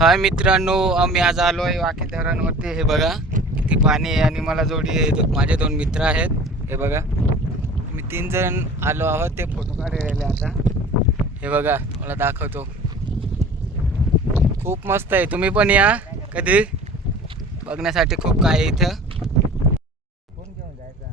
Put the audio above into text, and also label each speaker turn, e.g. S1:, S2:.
S1: हाय मित्रांनो आम्ही आज आलो आहे वाकी धरणवरती हे बघा ती पाणी आहे आणि मला जोडी आहे. माझे दोन मित्र आहेत. हे बघा मी तीन जण आलो आहोत. ते फोटो काढले आता. हे बघा मला दाखवतो. खूप मस्त आहे. तुम्ही पण या कधी? बघण्यासाठी खूप काय आहे इथं? कोण घेऊन जायचा?